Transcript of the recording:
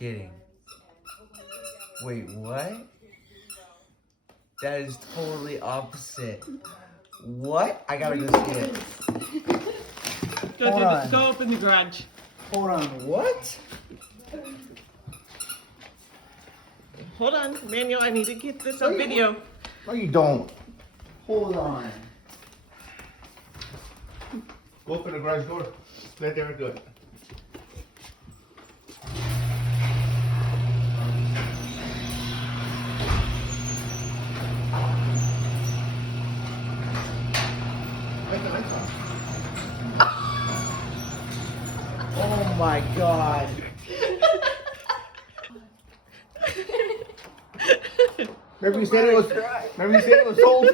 kidding. Wait, what? That is totally opposite. What? I gotta go see it. Go open the garage. Hold on, what? Hold on, Manuel, I need to get this on video. No, you don't. Hold on. Go open the garage door. Let Derrick do it. Oh my God. Remember you said it was sold?